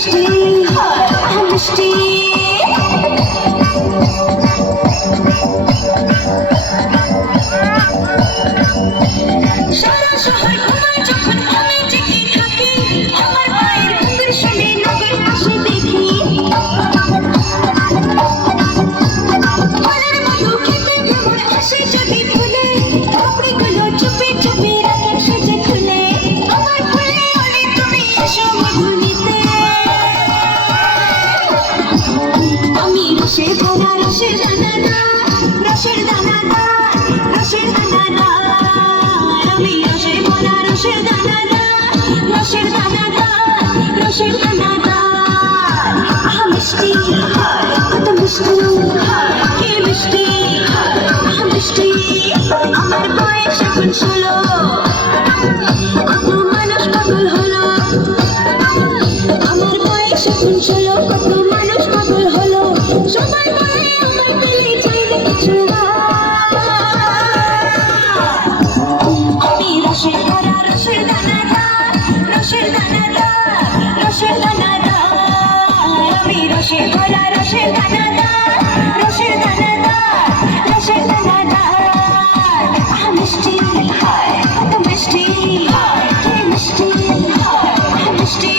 মিষ্টি মিষ্টি সারা শহর ঘুমায় যখন আমি জেগে থাকি আমার মায়ের বুকের শুনে নগর পাশে দেখি ফলের মধু খেতে ভ্রমণ আসে যদি ফুলে পাপড়িগুলো চুপে চুপে রাখে সেজে খুলে আমার ফুলে অনেক তুমি এসো মধু নিতে আমি রসের ভরা রসের দানাদার রসের দানাদার রসের দানাদার আমি রসের ভরা রসের দানাদার রসের দানাদার রসের দানাদার আহা মিষ্টি কত মিষ্টি কি মিষ্টি আহা মিষ্টি আমার বয়স এখন 16 কত মানুষ পাগল হলো আমার বয়স এখন 16 কত মানুষ পাগল হলো সবাই বলে আমার পেলে চাইলে কিছু আমি রসের ভরা রসের দানাদার রসের দানাদার রসের দানাদার আমি রসের ভরা রসের দানাদার রসের দানাদার রসের দানাদার আহা মিষ্টি কত মিষ্টি কি মিষ্টি আহা মিষ্টি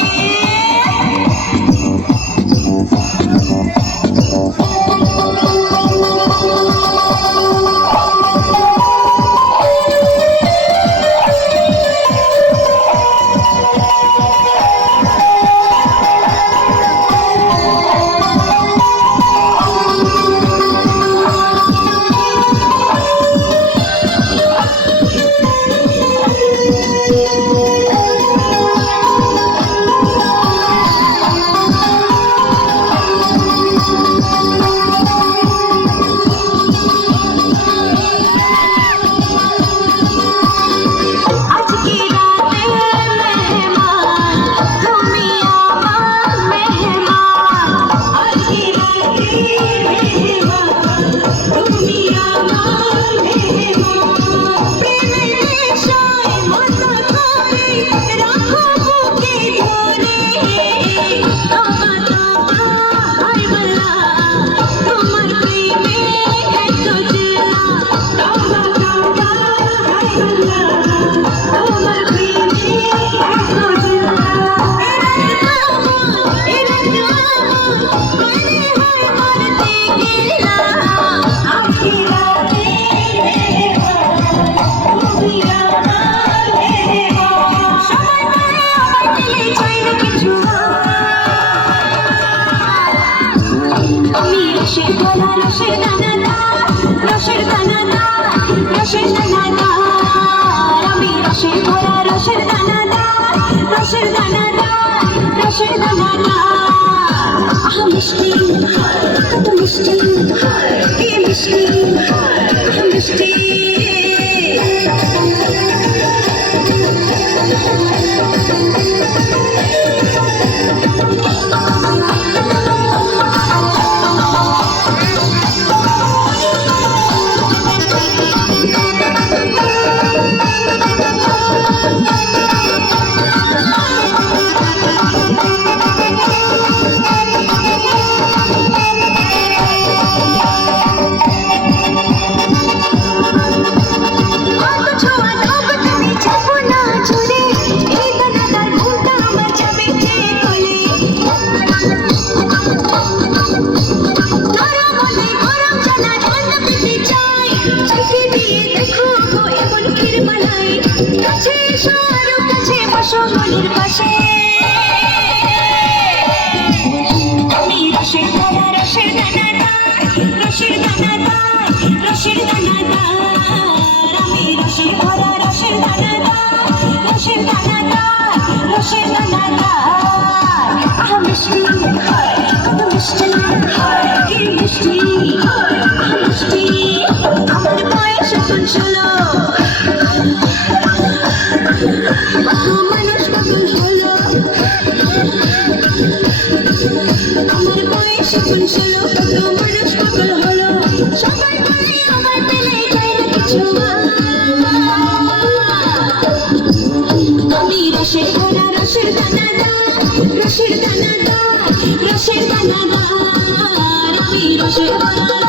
আমি রসের ভরা রসের দানাদার রসের দানাদার রসের দানাদার আমি রসের ভরা রসের দানাদার রসের দানাদার রসের দানাদার আহা মিষ্টি কত মিষ্টি কি মিষ্টি আহা মিষ্টি মনের পাশে আমি রসের ভরা রসের দানাদার রসের দানাদার রসের দানাদার আমি রসের ভরা রসের দানাদার রসের দানাদার রসের দানাদার আহা মিষ্টি কত মিষ্টি কি মিষ্টি আহা মিষ্টি আমার বয়স এখন 16 কত মানুষ পাগল হলো আমার বয়স এখন 16 কত মানুষ পাগল হলো সবাই বলে আমার পেলে যায় না কিছু আমি রসের ভরা রসের দানাদার রসের দানাদার, রসের দানাদার, আমি রসের দানাদার।